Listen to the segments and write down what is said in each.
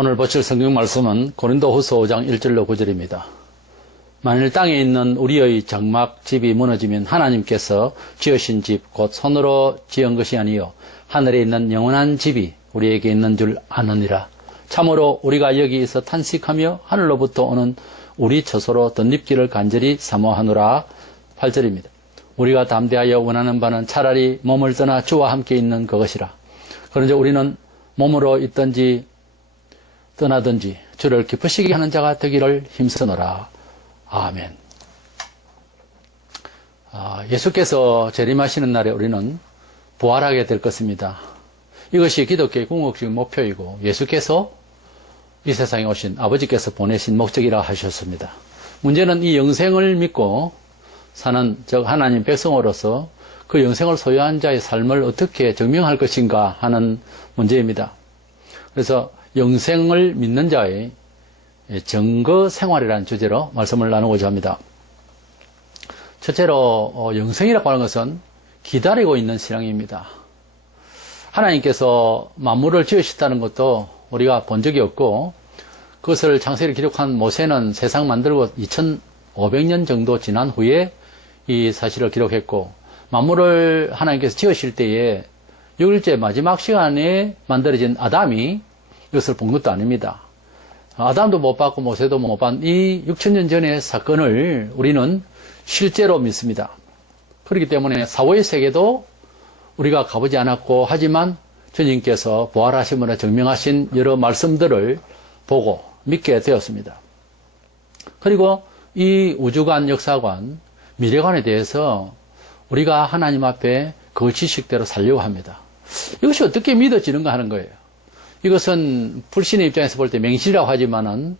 오늘 보실 성경 말씀은 고린도후서 5장 1절로 9절입니다. 만일 땅에 있는 우리의 장막 집이 무너지면 하나님께서 지으신 집 곧 손으로 지은 것이 아니요 하늘에 있는 영원한 집이 우리에게 있는 줄 아느니라. 참으로 우리가 여기에서 탄식하며 하늘로부터 오는 우리 처소로 덧입기를 간절히 사모하노라. 8절입니다. 우리가 담대하여 원하는 바는 차라리 몸을 떠나 주와 함께 있는 그것이라. 그런데 우리는 몸으로 있든지 떠나든지 주를 기쁘시게 하는 자가 되기를 힘쓰노라. 아멘. 예수께서 재림하시는 날에 우리는 부활하게 될 것입니다. 이것이 기독교의 궁극적 목표이고 예수께서 이 세상에 오신 아버지께서 보내신 목적이라 하셨습니다. 문제는 이 영생을 믿고 사는 즉 하나님 백성으로서 그 영생을 소유한 자의 삶을 어떻게 증명할 것인가 하는 문제입니다. 그래서 영생을 믿는 자의 증거 생활이라는 주제로 말씀을 나누고자 합니다. 첫째로 영생이라고 하는 것은 기다리고 있는 신앙입니다. 하나님께서 만물을 지으셨다는 것도 우리가 본 적이 없고 그것을 창세기를 기록한 모세는 세상 만들고 2500년 정도 지난 후에 이 사실을 기록했고 만물을 하나님께서 지으실 때에 6일째 마지막 시간에 만들어진 아담이 이것을 본 것도 아닙니다. 아담도 못 봤고 모세도 못 본 이 6000년 전의 사건을 우리는 실제로 믿습니다. 그렇기 때문에 사후의 세계도 우리가 가보지 않았고 하지만 주님께서 부활하심으로 증명하신 여러 말씀들을 보고 믿게 되었습니다. 그리고 이 우주관, 역사관, 미래관에 대해서 우리가 하나님 앞에 그 지식대로 살려고 합니다. 이것이 어떻게 믿어지는가 하는 거예요. 이것은 불신의 입장에서 볼 때 맹신이라고 하지만은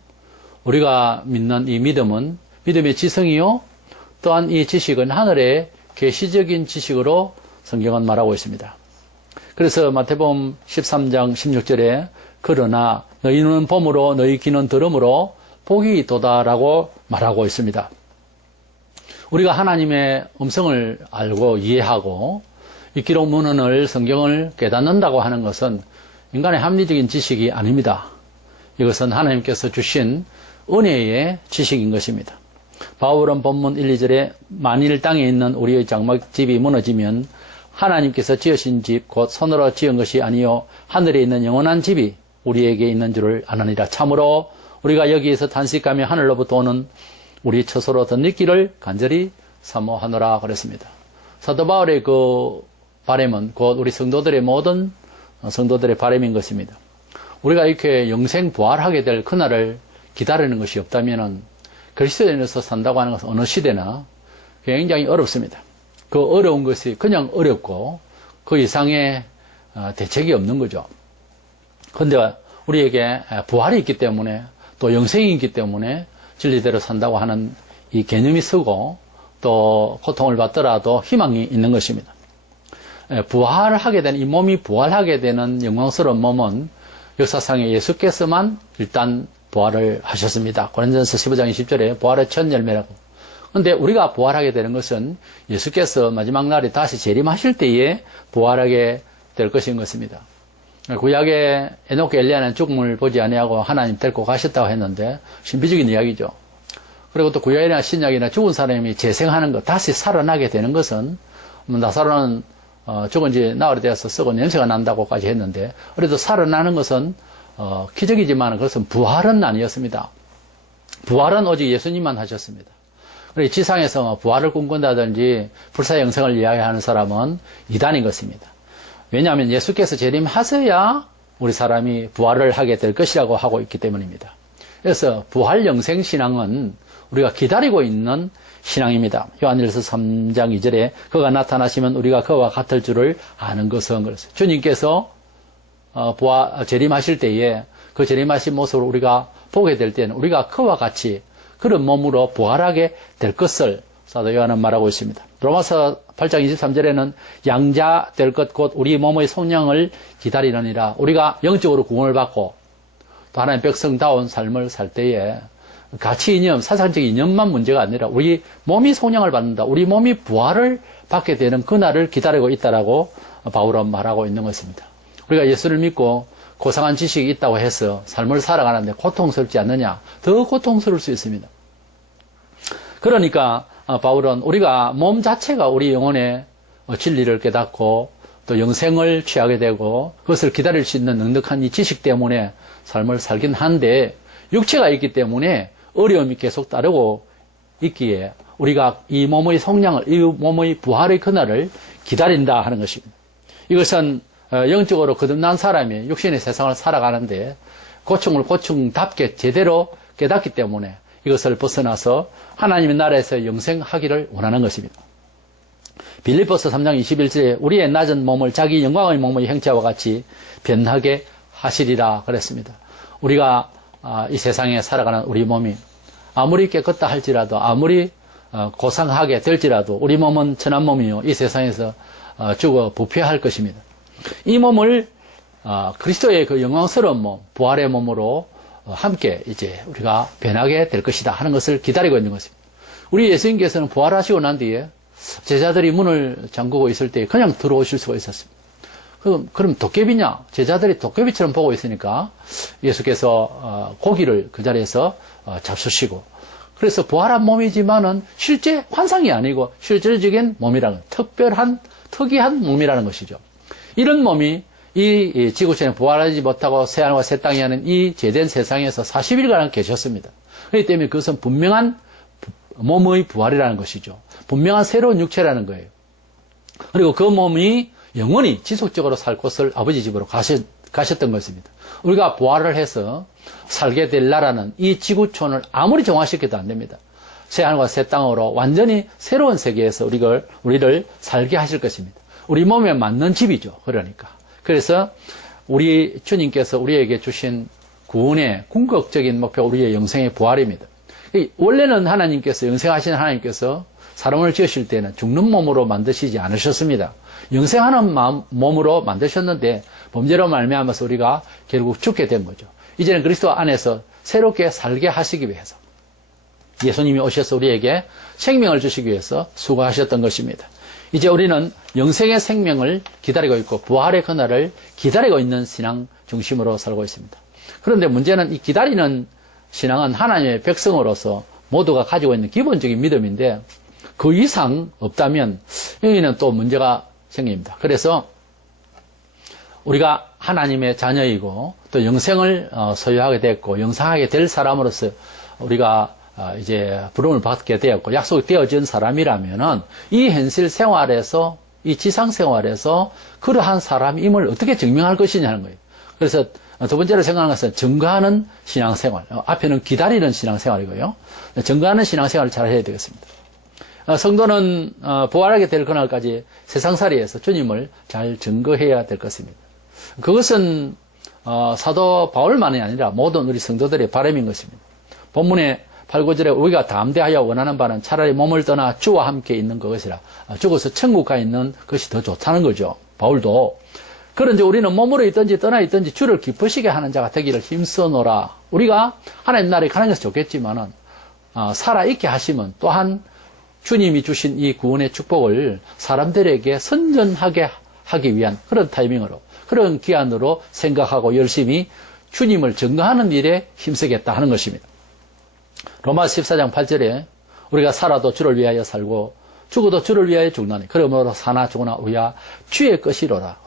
우리가 믿는 이 믿음은 믿음의 지성이요 또한 이 지식은 하늘의 계시적인 지식으로 성경은 말하고 있습니다. 그래서 마태복음 13장 16절에 그러나 너희 눈은 봄으로 너희 귀는 들음으로 복이 도다라고 말하고 있습니다. 우리가 하나님의 음성을 알고 이해하고 이 기록 문헌을 성경을 깨닫는다고 하는 것은 인간의 합리적인 지식이 아닙니다. 이것은 하나님께서 주신 은혜의 지식인 것입니다. 바울은 본문 1, 2절에 만일 땅에 있는 우리의 장막집이 무너지면 하나님께서 지으신 집 곧 손으로 지은 것이 아니요 하늘에 있는 영원한 집이 우리에게 있는 줄을 아느니라. 참으로 우리가 여기에서 탄식하며 하늘로부터 오는 우리 처소로 덧입기를 간절히 사모하노라 그랬습니다. 사도 바울의 그 바람은 곧 우리 성도들의 모든 성도들의 바람인 것입니다. 우리가 이렇게 영생 부활하게 될 그날을 기다리는 것이 없다면 그리스도 안에서 산다고 하는 것은 어느 시대나 굉장히 어렵습니다. 그 어려운 것이 그냥 어렵고 그 이상의 대책이 없는 거죠. 그런데 우리에게 부활이 있기 때문에 또 영생이 있기 때문에 진리대로 산다고 하는 이 개념이 서고 또 고통을 받더라도 희망이 있는 것입니다. 부활하게 되는 이 몸이 부활하게 되는 영광스러운 몸은 역사상에 예수께서만 일단 부활을 하셨습니다. 고린도전서 15장 20절에 부활의 첫 열매라고. 그런데 우리가 부활하게 되는 것은 예수께서 마지막 날에 다시 재림하실 때에 부활하게 될 것인 것입니다. 구약의 에녹 엘리야는 죽음을 보지 아니하고 하나님 데리고 가셨다고 했는데 신비적인 이야기죠. 그리고 또 구약이나 신약이나 죽은 사람이 재생하는 것, 다시 살아나게 되는 것은 나사로는 죽은 지 나흘이 되어서 썩은 냄새가 난다고까지 했는데 그래도 살아나는 것은 기적이지만 그것은 부활은 아니었습니다. 부활은 오직 예수님만 하셨습니다. 그리고 지상에서 부활을 꿈꾼다든지 불사 영생을 이야기하는 사람은 이단인 것입니다. 왜냐하면 예수께서 재림하셔야 우리 사람이 부활을 하게 될 것이라고 하고 있기 때문입니다. 그래서 부활 영생 신앙은 우리가 기다리고 있는 신앙입니다. 요한일서 3장 2절에 그가 나타나시면 우리가 그와 같을 줄을 아는 것은 그랬어요. 주님께서 재림하실 때에 그 재림하신 모습을 우리가 보게 될 때는 우리가 그와 같이 그런 몸으로 부활하게 될 것을 사도 요한은 말하고 있습니다. 로마서 8장 23절에는 양자 될 것 곧 우리 몸의 속량을 기다리느니라. 우리가 영적으로 구원을 받고 또 하나님 백성다운 삶을 살 때에 가치 이념, 사상적 이념만 문제가 아니라 우리 몸이 속량을 받는다. 우리 몸이 부활을 받게 되는 그날을 기다리고 있다라고 바울은 말하고 있는 것입니다. 우리가 예수를 믿고 고상한 지식이 있다고 해서 삶을 살아가는데 고통스럽지 않느냐? 더 고통스러울 수 있습니다. 그러니까 바울은 우리가 몸 자체가 우리 영혼의 진리를 깨닫고 또 영생을 취하게 되고 그것을 기다릴 수 있는 넉넉한 이 지식 때문에 삶을 살긴 한데 육체가 있기 때문에 어려움이 계속 따르고 있기에 우리가 이 몸의 성량을, 이 몸의 부활의 그날을 기다린다 하는 것입니다. 이것은 영적으로 거듭난 사람이 육신의 세상을 살아가는데 고충을 고충답게 제대로 깨닫기 때문에 이것을 벗어나서 하나님의 나라에서 영생하기를 원하는 것입니다. 빌립보서 3장 21절에 우리의 낮은 몸을 자기 영광의 몸의 형체와 같이 변하게 하시리라 그랬습니다. 우리가 이 세상에 살아가는 우리 몸이 아무리 깨끗다 할지라도 아무리 고상하게 될지라도 우리 몸은 천한 몸이요 이 세상에서 죽어 부패할 것입니다. 이 몸을 그리스도의 그 영광스러운 몸, 부활의 몸으로 함께 이제 우리가 변하게 될 것이다 하는 것을 기다리고 있는 것입니다. 우리 예수님께서는 부활하시고 난 뒤에 제자들이 문을 잠그고 있을 때 그냥 들어오실 수가 있었습니다. 그럼 도깨비냐? 제자들이 도깨비처럼 보고 있으니까 예수께서 고기를 그 자리에서 잡수시고 그래서 부활한 몸이지만은 실제 환상이 아니고 실질적인 몸이라는 특이한 몸이라는 것이죠. 이런 몸이 이 지구촌에 부활하지 못하고 새하늘과 새 땅이 하는 이 죄된 세상에서 40일간 계셨습니다. 그렇기 때문에 그것은 분명한 몸의 부활이라는 것이죠. 분명한 새로운 육체라는 거예요. 그리고 그 몸이 영원히 지속적으로 살 곳을 아버지 집으로 가셨던 것입니다. 우리가 부활을 해서 살게 될 나라는 이 지구촌을 아무리 정화시켜도 안 됩니다. 새하늘과 새 땅으로 완전히 새로운 세계에서 우리를 살게 하실 것입니다. 우리 몸에 맞는 집이죠. 그러니까. 그래서 우리 주님께서 우리에게 주신 구원의 궁극적인 목표, 우리의 영생의 부활입니다. 원래는 하나님께서, 영생하신 하나님께서 사람을 지으실 때는 죽는 몸으로 만드시지 않으셨습니다. 영생하는 몸으로 만드셨는데 범죄로 말미암아서 우리가 결국 죽게 된 거죠. 이제는 그리스도 안에서 새롭게 살게 하시기 위해서 예수님이 오셔서 우리에게 생명을 주시기 위해서 수고하셨던 것입니다. 이제 우리는 영생의 생명을 기다리고 있고 부활의 그날을 기다리고 있는 신앙 중심으로 살고 있습니다. 그런데 문제는 이 기다리는 신앙은 하나님의 백성으로서 모두가 가지고 있는 기본적인 믿음인데 그 이상 없다면 여기는 또 문제가 생깁니다. 그래서 우리가 하나님의 자녀이고 또 영생을 소유하게 됐고 영생하게 될 사람으로서 우리가 이제 부름을 받게 되었고 약속이 되어진 사람이라면은 이 현실 생활에서 이 지상 생활에서 그러한 사람임을 어떻게 증명할 것이냐는 거예요. 그래서 두 번째로 생각하는 것은 증거하는 신앙생활. 앞에는 기다리는 신앙생활이고요. 증거하는 신앙생활을 잘 해야 되겠습니다. 성도는 부활하게 될 그날까지 세상살이에서 주님을 잘 증거해야 될 것입니다. 그것은 사도 바울만이 아니라 모든 우리 성도들의 바람인 것입니다. 본문에 8, 9절에 우리가 담대하여 원하는 바는 차라리 몸을 떠나 주와 함께 있는 그것이라. 죽어서 천국 가 있는 것이 더 좋다는 거죠. 바울도. 그런데 우리는 몸으로 있든지 떠나 있든지 주를 기쁘시게 하는 자가 되기를 힘써노라. 우리가 하나님 나라에 가는 것은 좋겠지만은 살아있게 하시면 또한 주님이 주신 이 구원의 축복을 사람들에게 선전하게 하기 위한 그런 타이밍으로 그런 기한으로 생각하고 열심히 주님을 증거하는 일에 힘쓰겠다 하는 것입니다. 로마서 14장 8절에 우리가 살아도 주를 위하여 살고 죽어도 주를 위하여 죽나니 그러므로 사나 죽으나 우리야 주의 것이로다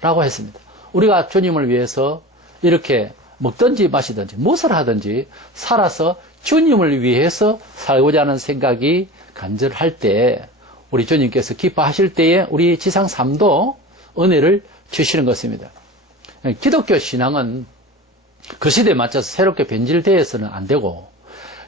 라고 했습니다. 우리가 주님을 위해서 이렇게 먹든지 마시든지 무엇을 하든지 살아서 주님을 위해서 살고자 하는 생각이 간절할 때 우리 주님께서 기뻐하실 때에 우리 지상 삶도 은혜를 주시는 것입니다. 기독교 신앙은 그 시대에 맞춰서 새롭게 변질되어서는 안 되고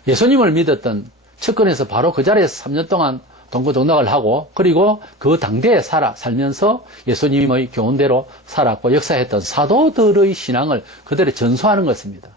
예수님을 믿었던 측근에서 바로 그 자리에서 3년 동안 동고동락을 하고 그리고 그 당대에 살면서 예수님의 교훈대로 살았고 역사했던 사도들의 신앙을 그대로 전수하는 것입니다.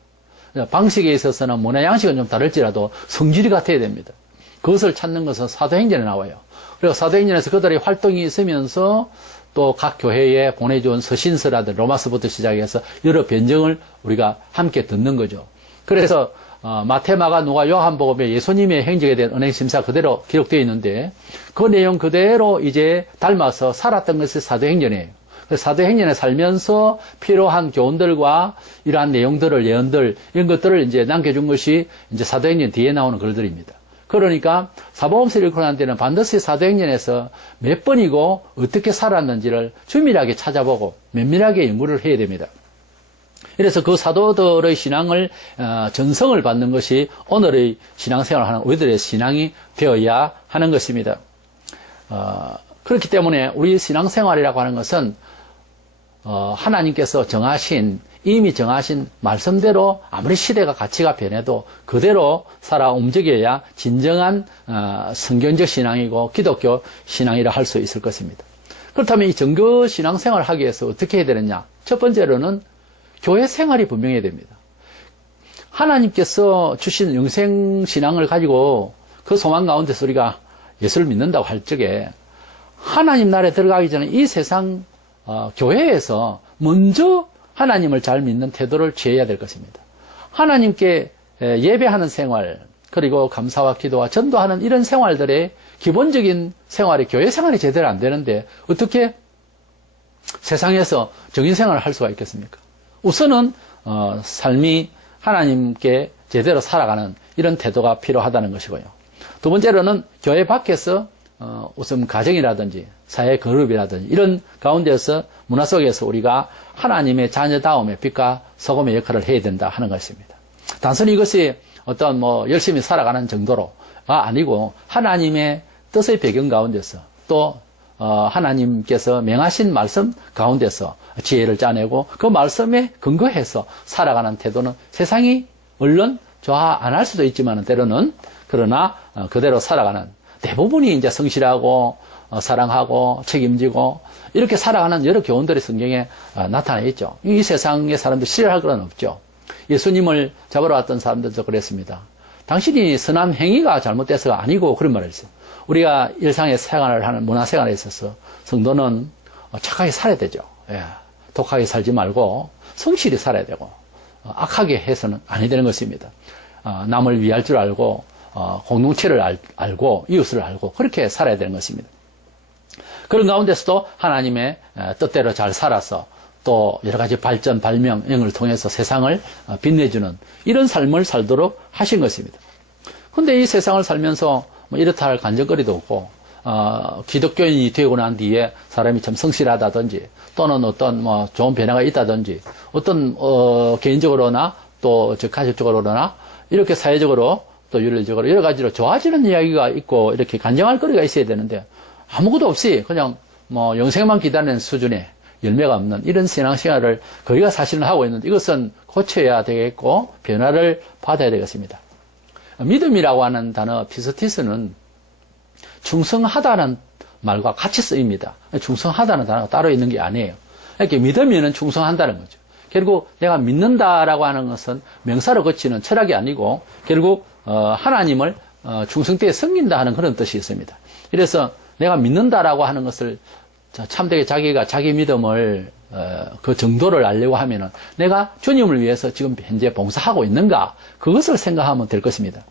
방식에 있어서는 문화 양식은 좀 다를지라도 성질이 같아야 됩니다. 그것을 찾는 것은 사도행전에 나와요. 그리고 사도행전에서 그들의 활동이 있으면서 또 각 교회에 보내준 서신서라든 로마서부터 시작해서 여러 변증을 우리가 함께 듣는 거죠. 그래서 마태, 마가, 누가, 요한복음에 예수님의 행적에 대한 은행심사 그대로 기록되어 있는데 그 내용 그대로 이제 닮아서 살았던 것이 사도행전이에요. 그래서 사도행전에 살면서 필요한 교훈들과 이러한 내용들을, 예언들, 이런 것들을 이제 남겨준 것이 이제 사도행전 뒤에 나오는 글들입니다. 그러니까 사복음서를 읽고 난 뒤에는 반드시 사도행전에서 몇 번이고 어떻게 살았는지를 주밀하게 찾아보고 면밀하게 연구를 해야 됩니다. 그래서 그 사도들의 신앙을 전성을 받는 것이 오늘의 신앙생활을 하는 우리들의 신앙이 되어야 하는 것입니다. 그렇기 때문에 우리 신앙생활이라고 하는 것은 하나님께서 이미 정하신 말씀대로 아무리 시대가 가치가 변해도 그대로 살아 움직여야 진정한 성경적 신앙이고 기독교 신앙이라 할 수 있을 것입니다. 그렇다면 이 정교 신앙생활을 하기 위해서 어떻게 해야 되느냐? 첫 번째로는 교회 생활이 분명해야 됩니다. 하나님께서 주신 영생 신앙을 가지고 그 소망 가운데서 우리가 예수를 믿는다고 할 적에 하나님 나라에 들어가기 전에 이 세상 교회에서 먼저 하나님을 잘 믿는 태도를 취해야 될 것입니다. 하나님께 예배하는 생활, 그리고 감사와 기도와 전도하는 이런 생활들의 기본적인 생활이 교회 생활이 제대로 안 되는데 어떻게 세상에서 정인 생활을 할 수가 있겠습니까? 우선은 삶이 하나님께 제대로 살아가는 이런 태도가 필요하다는 것이고요. 두 번째로는 교회 밖에서 우선 가정이라든지 사회 그룹이라든지 이런 가운데서 문화 속에서 우리가 하나님의 자녀다움의 빛과 소금의 역할을 해야 된다 하는 것입니다. 단순히 이것이 어떤 열심히 살아가는 정도로가 아니고 하나님의 뜻의 배경 가운데서 또 하나님께서 명하신 말씀 가운데서 지혜를 짜내고 그 말씀에 근거해서 살아가는 태도는 세상이 물론 좋아 안 할 수도 있지만 때로는 그러나 그대로 살아가는 대부분이 이제 성실하고 사랑하고 책임지고 이렇게 살아가는 여러 교훈들이 성경에 나타나 있죠. 이 세상의 사람들 싫어할 건 없죠. 예수님을 잡으러 왔던 사람들도 그랬습니다. 당신이 선한 행위가 잘못돼서가 아니고 그런 말을 했어요. 우리가 일상의 생활을 하는 문화생활에 있어서 성도는 착하게 살아야 되죠. 예. 독하게 살지 말고 성실히 살아야 되고 악하게 해서는 아니 되는 것입니다. 남을 위할 줄 알고 공동체를 알고 이웃을 알고 그렇게 살아야 되는 것입니다. 그런 가운데서도 하나님의 뜻대로 잘 살아서 또 여러 가지 발전, 발명 등을 통해서 세상을 빛내주는 이런 삶을 살도록 하신 것입니다. 그런데 이 세상을 살면서 이렇다 할 간접거리도 없고 기독교인이 되고 난 뒤에 사람이 참 성실하다든지 또는 어떤 좋은 변화가 있다든지 어떤 개인적으로나 또 가족적으로나 이렇게 사회적으로 또 윤리적으로 여러 가지로 좋아지는 이야기가 있고 이렇게 간증할 거리가 있어야 되는데 아무것도 없이 그냥 영생만 기다리는 수준의 열매가 없는 이런 신앙생활을 거기가 사실은 하고 있는데 이것은 고쳐야 되겠고 변화를 받아야 되겠습니다. 믿음이라고 하는 단어 피스티스는 충성하다는 말과 같이 쓰입니다. 충성하다는 단어가 따로 있는 게 아니에요. 이렇게 믿으면 충성한다는 거죠. 결국 내가 믿는다라고 하는 것은 명사로 거치는 철학이 아니고 결국 하나님을 충성되게 섬긴다 하는 그런 뜻이 있습니다. 그래서 내가 믿는다라고 하는 것을 참되게 자기가 자기 믿음을 그 정도를 알려고 하면은 내가 주님을 위해서 지금 현재 봉사하고 있는가 그것을 생각하면 될 것입니다.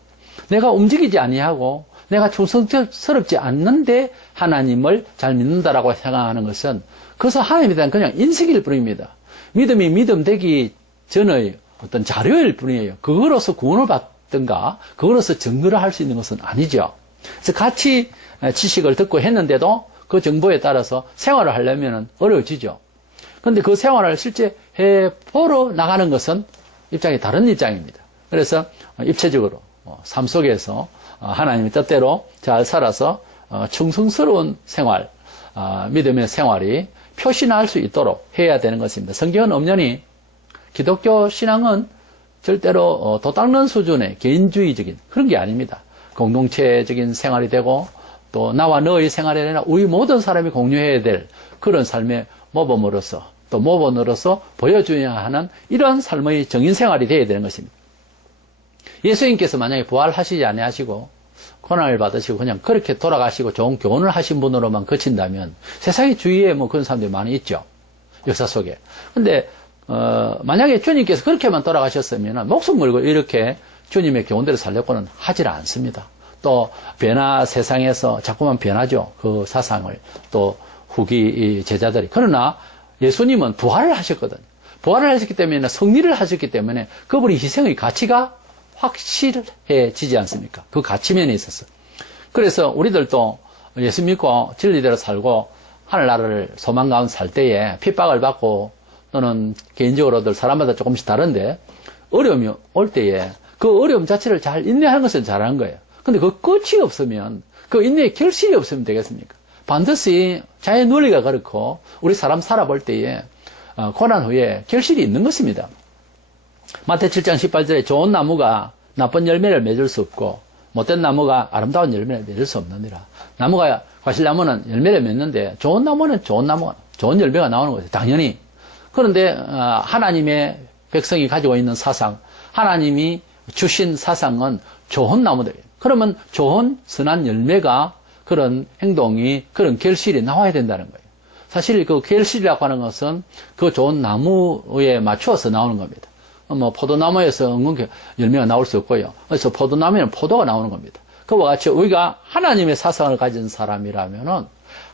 내가 움직이지 아니하고 내가 충성스럽지 않는데 하나님을 잘 믿는다라고 생각하는 것은 그것은 하나님에 대한 그냥 인식일 뿐입니다. 믿음이 믿음 되기 전의 어떤 자료일 뿐이에요. 그거로서 구원을 받든가 그거로서 증거를 할 수 있는 것은 아니죠. 그래서 같이 지식을 듣고 했는데도 그 정보에 따라서 생활을 하려면 어려워지죠. 그런데 그 생활을 실제 해보러 나가는 것은 입장이 다른 입장입니다. 그래서 입체적으로 삶 속에서 하나님의 뜻대로 잘 살아서 충성스러운 생활, 믿음의 생활이 표시날 수 있도록 해야 되는 것입니다. 성경은 엄연히 기독교 신앙은 절대로 도 닦는 수준의 개인주의적인 그런 게 아닙니다. 공동체적인 생활이 되고 또 나와 너의 생활이 아니라 우리 모든 사람이 공유해야 될 그런 삶의 모범으로서 또 모범으로서 보여줘야 하는 이런 삶의 정인생활이 되어야 되는 것입니다. 예수님께서 만약에 부활하시지 아니하시고 고난을 받으시고 그냥 그렇게 돌아가시고 좋은 교훈을 하신 분으로만 그친다면 세상의 주위에 그런 사람들이 많이 있죠. 역사 속에. 근데 만약에 주님께서 그렇게만 돌아가셨으면 목숨 걸고 이렇게 주님의 교훈대로 살려고는 하질 않습니다. 또 세상에서 자꾸만 변하죠. 그 사상을 또 후기 제자들이. 그러나 예수님은 부활을 하셨거든요. 부활을 하셨기 때문에 성리를 하셨기 때문에 그분이 희생의 가치가 확실해지지 않습니까? 그 가치면에 있어서. 그래서 우리들도 예수 믿고 진리대로 살고 하늘나라를 소망 가운데 살 때에 핍박을 받고 또는 개인적으로들 사람마다 조금씩 다른데 어려움이 올 때에 그 어려움 자체를 잘 인내하는 것은 잘하는 거예요. 근데 그 끝이 없으면 그 인내의 결실이 없으면 되겠습니까? 반드시 자연 논리가 그렇고 우리 사람 살아볼 때에 고난 후에 결실이 있는 것입니다. 마태 7장 18절에 좋은 나무가 나쁜 열매를 맺을 수 없고 못된 나무가 아름다운 열매를 맺을 수 없느니라. 나무가 과실나무는 열매를 맺는데 좋은 나무는 좋은 열매가 나오는 거죠. 당연히. 그런데 하나님의 백성이 가지고 있는 사상, 하나님이 주신 사상은 좋은 나무들. 그러면 좋은 선한 열매가 그런 행동이 그런 결실이 나와야 된다는 거예요. 사실 그 결실이라고 하는 것은 그 좋은 나무에 맞추어서 나오는 겁니다. 뭐 포도나무에서 엉겅 열매가 나올 수 없고요. 그래서 포도나무에는 포도가 나오는 겁니다. 그와 같이 우리가 하나님의 사상을 가진 사람이라면은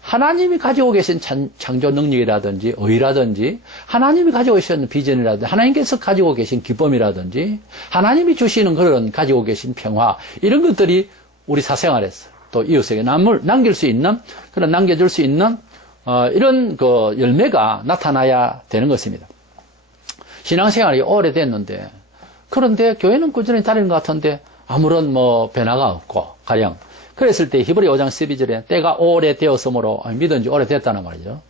하나님이 가지고 계신 창조 능력이라든지 의라든지 하나님이 가지고 계신 비전이라든지 하나님께서 가지고 계신 기쁨이라든지 하나님이 주시는 그런 가지고 계신 평화 이런 것들이 우리 사생활에서 또 이웃에게 남길 수 있는 그런 남겨줄 수 있는 이런 그 열매가 나타나야 되는 것입니다. 신앙생활이 오래됐는데 그런데 교회는 꾸준히 다니는 것 같은데 아무런 뭐 변화가 없고 가령 그랬을 때 히브리 5장 12절에 때가 오래되었으므로 믿은 지 오래됐다는 말이죠.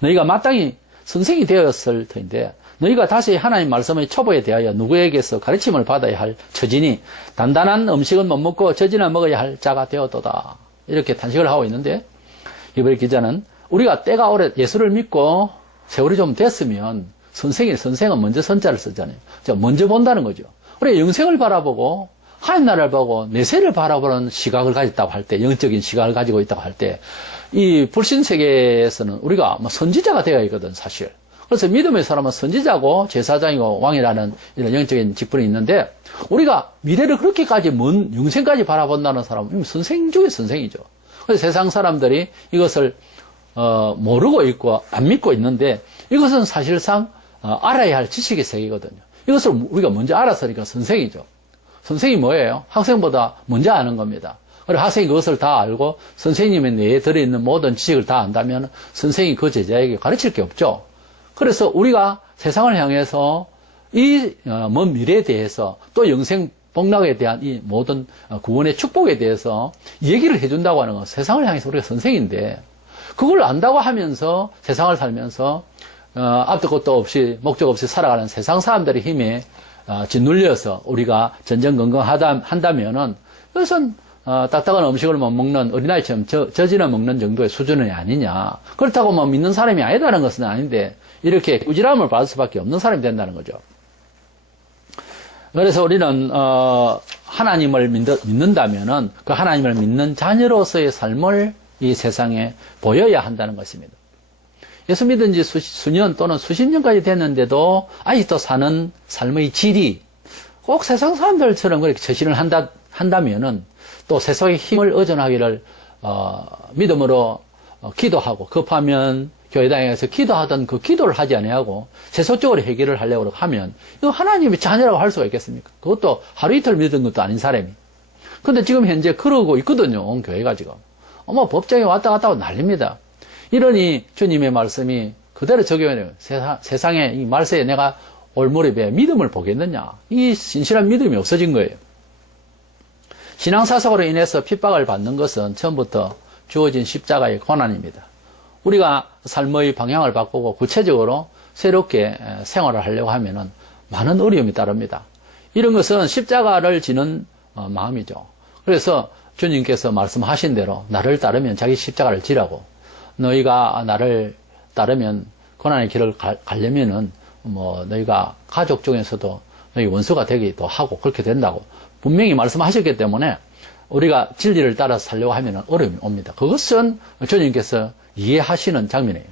너희가 마땅히 선생이 되었을 터인데 너희가 다시 하나님 말씀의 초보에 대하여 누구에게서 가르침을 받아야 할 처지니 단단한 음식은 못 먹고 젖이나 먹어야 할 자가 되었도다. 이렇게 탄식을 하고 있는데 히브리 기자는 우리가 때가 예수를 믿고 세월이 좀 됐으면 선생은 먼저 선자를 쓰잖아요. 먼저 본다는 거죠. 우리가 영생을 바라보고 하늘나라를 보고 내세를 바라보는 시각을 가졌다고 할 때, 영적인 시각을 가지고 있다고 할 때, 이 불신 세계에서는 우리가 뭐 선지자가 되어 있거든, 사실. 그래서 믿음의 사람은 선지자고 제사장이고 왕이라는 이런 영적인 직분이 있는데, 우리가 미래를 그렇게까지 먼 영생까지 바라본다는 사람은 선생 중에 선생이죠. 그래서 세상 사람들이 이것을 모르고 있고 안 믿고 있는데, 이것은 사실상 알아야 할 지식의 세계거든요. 이것을 우리가 먼저 알아서니까 선생이죠. 선생이 뭐예요? 학생보다 먼저 아는 겁니다. 그리고 학생이 그것을 다 알고 선생님의 뇌에 들어있는 모든 지식을 다 안다면 선생이 그 제자에게 가르칠 게 없죠. 그래서 우리가 세상을 향해서 이 먼 미래에 대해서 또 영생 복락에 대한 이 모든 구원의 축복에 대해서 얘기를 해준다고 하는 건 세상을 향해서 우리가 선생인데 그걸 안다고 하면서 세상을 살면서 앞도 끝도 없이 목적 없이 살아가는 세상 사람들의 힘에 짓눌려서 우리가 전전긍긍한다면은 그것은 딱딱한 음식을 못 먹는 어린아이처럼 젖이나 먹는 정도의 수준이 아니냐. 그렇다고 뭐 믿는 사람이 아니다는 것은 아닌데 이렇게 꾸지람을 받을 수밖에 없는 사람이 된다는 거죠. 그래서 우리는 하나님을 믿는다면은 그 하나님을 믿는 자녀로서의 삶을 이 세상에 보여야 한다는 것입니다. 예수 믿은 지 수년 또는 수십 년까지 됐는데도 아직도 사는 삶의 질이 꼭 세상 사람들처럼 그렇게 처신을 한다면은 또 세상의 힘을 의존하기를 믿음으로 기도하고 급하면 교회당에서 기도하던 그 기도를 하지 아니하고 세속적으로 해결을 하려고 하면 이거 하나님의 자녀라고 할 수가 있겠습니까? 그것도 하루 이틀 믿은 것도 아닌 사람이. 근데 지금 현재 그러고 있거든요. 온 교회가 지금. 법정에 왔다 갔다 하고 난립니다. 이러니 주님의 말씀이 그대로 적용해요. 세상에 이 말세에 내가 올 무렵에 믿음을 보겠느냐. 이 신실한 믿음이 없어진 거예요. 신앙사석으로 인해서 핍박을 받는 것은 처음부터 주어진 십자가의 고난입니다. 우리가 삶의 방향을 바꾸고 구체적으로 새롭게 생활을 하려고 하면은 많은 어려움이 따릅니다. 이런 것은 십자가를 지는 마음이죠. 그래서 주님께서 말씀하신 대로 나를 따르면 자기 십자가를 지라고 너희가 나를 따르면 고난의 길을 가려면은 뭐 너희가 가족 중에서도 너희 원수가 되기도 하고 그렇게 된다고 분명히 말씀하셨기 때문에 우리가 진리를 따라서 살려고 하면 어려움이 옵니다. 그것은 주님께서 이해하시는 장면이에요.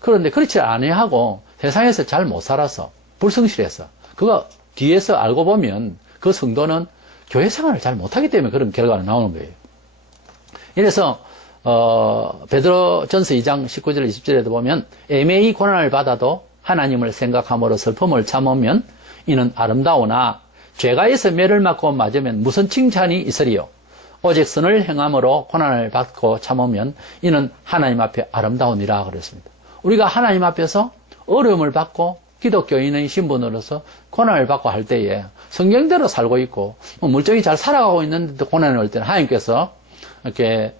그런데 그렇지 아니하고 세상에서 잘 못 살아서 불성실해서 그거 뒤에서 알고 보면 그 성도는 교회 생활을 잘 못하기 때문에 그런 결과가 나오는 거예요. 이래서 베드로전서 2장 19절 20절에도 보면 애매히 고난을 받아도 하나님을 생각함으로 슬픔을 참으면 이는 아름다우나 죄가 있어 매를 맞고 맞으면 무슨 칭찬이 있으리요. 오직 선을 행함으로 고난을 받고 참으면 이는 하나님 앞에 아름다우니라 그랬습니다. 우리가 하나님 앞에서 어려움을 받고 기독교인의 신분으로서 고난을 받고 할 때에 성경대로 살고 있고 물정이 잘 살아가고 있는데도 고난이 올 때는 하나님께서 이렇게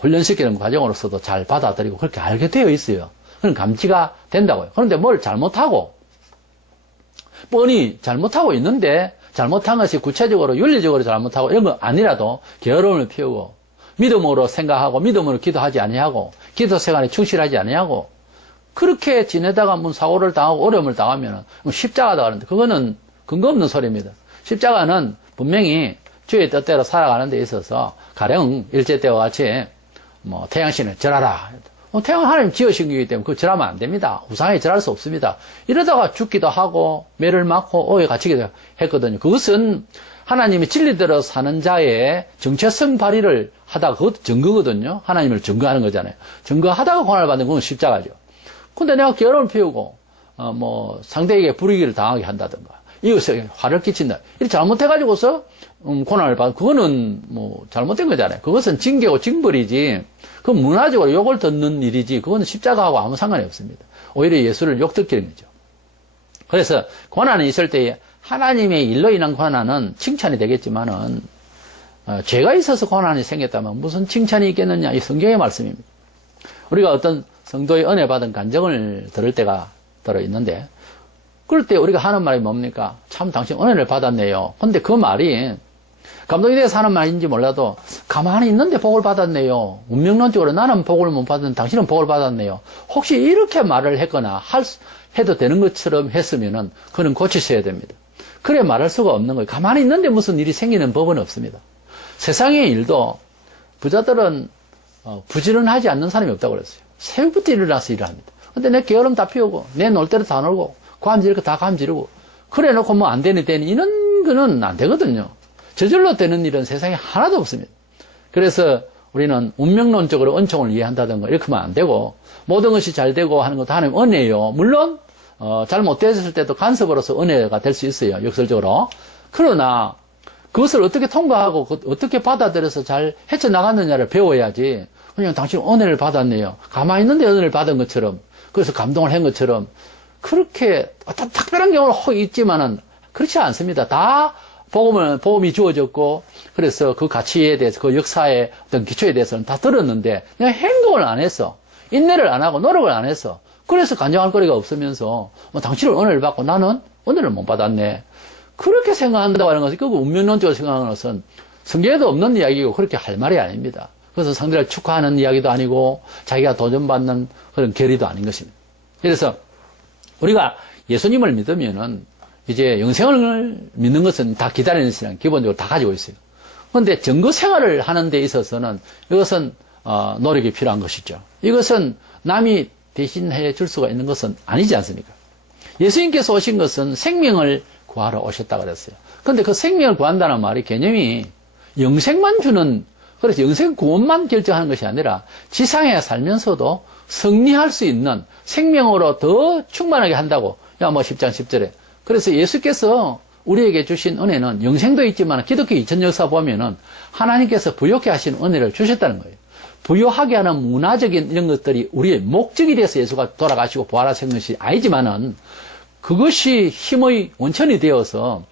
훈련시키는 과정으로서도 잘 받아들이고 그렇게 알게 되어 있어요. 그런 감지가 된다고요. 그런데 뭘 잘못하고 뻔히 잘못하고 있는데 잘못한 것이 구체적으로 윤리적으로 잘못하고 이런 거 아니라도 게으름을 피우고 믿음으로 생각하고 믿음으로 기도하지 아니하고 기도 생활에 충실하지 아니하고 그렇게 지내다가 사고를 당하고 어려움을 당하면 십자가다 하는데 그거는 근거 없는 소리입니다. 십자가는 분명히 주의 뜻대로 살아가는 데 있어서 가령 일제 때와 같이 태양신을 절하라. 태양은 하나님 지으신 거기 때문에 그거 절하면 안 됩니다. 우상에 절할 수 없습니다. 이러다가 죽기도 하고 매를 맞고 오해 갇히기도 했거든요. 그것은 하나님이 진리대로 사는 자의 정체성 발휘를 하다가 그것도 증거거든요. 하나님을 증거하는 거잖아요. 증거하다가 고난을 받는 건 십자가죠. 근데 내가 게으름을 피우고 상대에게 불이익을 당하게 한다든가 이것에 화를 끼친다. 이렇게 잘못해가지고서 고난을 받는 그거는 잘못된 거잖아요. 그것은 징계고 징벌이지. 그 문화적으로 욕을 듣는 일이지. 그거는 십자가하고 아무 상관이 없습니다. 오히려 예수를 욕듣기는 거죠. 그래서 고난이 있을 때에 하나님의 일로 인한 고난은 칭찬이 되겠지만은 죄가 있어서 고난이 생겼다면 무슨 칭찬이 있겠느냐. 이 성경의 말씀입니다. 우리가 어떤 성도의 은혜 받은 간증을 들을 때가 들어있는데 그럴 때 우리가 하는 말이 뭡니까? 참 당신 은혜를 받았네요. 근데 그 말이 감동이 돼서 하는 말인지 몰라도 가만히 있는데 복을 받았네요. 운명론적으로 나는 복을 못 받은 당신은 복을 받았네요. 혹시 이렇게 말을 했거나 해도 되는 것처럼 했으면은 그는 고치셔야 됩니다. 그래 말할 수가 없는 거예요. 가만히 있는데 무슨 일이 생기는 법은 없습니다. 세상의 일도 부자들은 부지런하지 않는 사람이 없다고 그랬어요. 새벽부터 일어나서 일을 합니다. 근데 내 게으름 다 피우고 내 놀 때로 다 놀고 감지를 거 다 감지르고 그래 놓고 안 되니 이런 거는 안 되거든요. 저절로 되는 일은 세상에 하나도 없습니다. 그래서 우리는 운명론적으로 은총을 이해한다든가 이렇게 하면 안 되고 모든 것이 잘 되고 하는 것도 하나님 은혜예요. 물론 잘못됐을 때도 간섭으로서 은혜가 될 수 있어요. 역설적으로. 그러나 그것을 어떻게 통과하고 어떻게 받아들여서 잘 헤쳐나갔느냐를 배워야지 그냥 당신 은혜를 받았네요. 가만히 있는데 은혜를 받은 것처럼 그래서 감동을 한 것처럼 그렇게 특별한 경우는 혹 있지만은 그렇지 않습니다. 다 복음이 주어졌고 그래서 그 가치에 대해서 그 역사의 어떤 기초에 대해서는 다 들었는데 그냥 행동을 안 했어. 인내를 안 하고 노력을 안 했어. 그래서 간증할 거리가 없으면서 당신은 은혜를 받고 나는 은혜를 못 받았네. 그렇게 생각한다고 하는 것은 그 운명론적으로 생각하는 것은 성경에도 없는 이야기고 그렇게 할 말이 아닙니다. 그래서 상대를 축하하는 이야기도 아니고 자기가 도전받는 그런 결의도 아닌 것입니다. 그래서 우리가 예수님을 믿으면은 이제 영생을 믿는 것은 다 기다리는 시간 기본적으로 다 가지고 있어요. 그런데 증거 생활을 하는 데 있어서는 이것은 노력이 필요한 것이죠. 이것은 남이 대신해 줄 수가 있는 것은 아니지 않습니까? 예수님께서 오신 것은 생명을 구하러 오셨다 그랬어요. 그런데 그 생명을 구한다는 말이 개념이 영생만 주는 그래서 영생 구원만 결정하는 것이 아니라 지상에 살면서도 승리할 수 있는 생명으로 더 충만하게 한다고 10장 10절에 그래서 예수께서 우리에게 주신 은혜는 영생도 있지만 기독교 2000 역사 보면은 하나님께서 부요케 하신 은혜를 주셨다는 거예요. 부요하게 하는 문화적인 이런 것들이 우리의 목적이 돼서 예수가 돌아가시고 부활하신 것이 아니지만은 그것이 힘의 원천이 되어서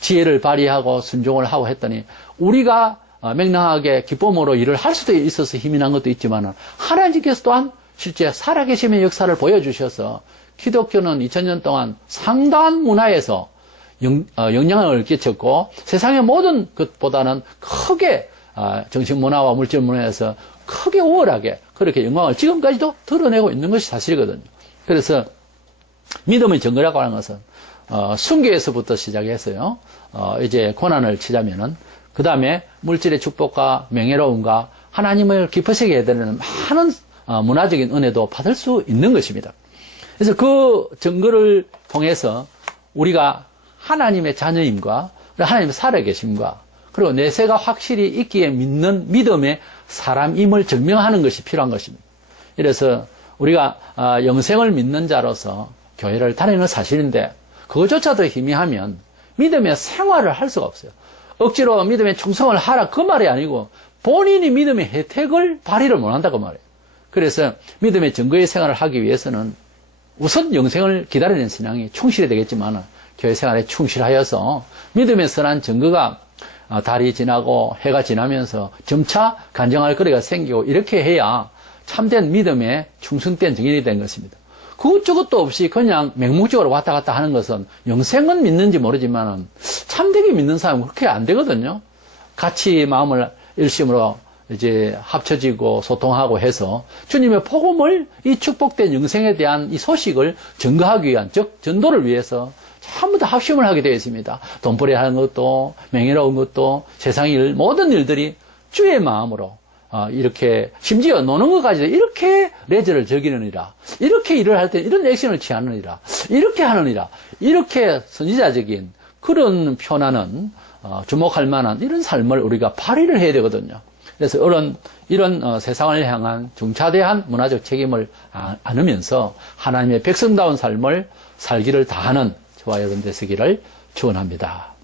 지혜를 발휘하고 순종을 하고 했더니 우리가 명랑하게 기쁨으로 일을 할 수도 있어서 힘이 난 것도 있지만 하나님께서 또한 실제 살아계심의 역사를 보여주셔서 기독교는 2000년 동안 상당한 문화에서 영향을 끼쳤고 세상의 모든 것보다는 크게 정신문화와 물질문화에서 크게 우월하게 그렇게 영광을 지금까지도 드러내고 있는 것이 사실이거든요. 그래서 믿음의 증거라고 하는 것은 순교에서부터 시작해서요. 이제 고난을 치자면은 그 다음에 물질의 축복과 명예로움과 하나님을 기쁘시게 해드리는 많은 문화적인 은혜도 받을 수 있는 것입니다. 그래서 그 증거를 통해서 우리가 하나님의 자녀임과 하나님의 살아계심과 그리고 내세가 확실히 있기에 믿는 믿음의 사람임을 증명하는 것이 필요한 것입니다. 이래서 우리가 영생을 믿는 자로서 교회를 다니는 사실인데 그것조차도 희미하면 믿음의 생활을 할 수가 없어요. 억지로 믿음의 충성을 하라 그 말이 아니고 본인이 믿음의 혜택을 발휘를 못한다 그 말이에요. 그래서 믿음의 증거의 생활을 하기 위해서는 우선 영생을 기다리는 신앙이 충실해야 되겠지만 교회 생활에 충실하여서 믿음의 선한 증거가 달이 지나고 해가 지나면서 점차 간증할 거리가 생기고 이렇게 해야 참된 믿음의 충성된 증인이 된 것입니다. 그것저것도 없이 그냥 맹목적으로 왔다 갔다 하는 것은 영생은 믿는지 모르지만 참되게 믿는 사람은 그렇게 안 되거든요. 같이 마음을 일심으로 이제 합쳐지고 소통하고 해서 주님의 복음을 이 축복된 영생에 대한 이 소식을 증거하기 위한 즉 전도를 위해서 전부 다 합심을 하게 되어 있습니다. 돈벌이 하는 것도 명예로운 것도 세상 일 모든 일들이 주의 마음으로 이렇게 심지어 노는 것까지도 이렇게 레저를 즐기느니라 이렇게 일을 할 때 이런 액션을 취하느니라 이렇게 하느니라 이렇게 선지자적인 그런 표현하는 주목할 만한 이런 삶을 우리가 발휘를 해야 되거든요. 그래서 이런 세상을 향한 중차대한 문화적 책임을 안으면서 하나님의 백성다운 삶을 살기를 다하는 저와 여러분 되시기를 축원합니다.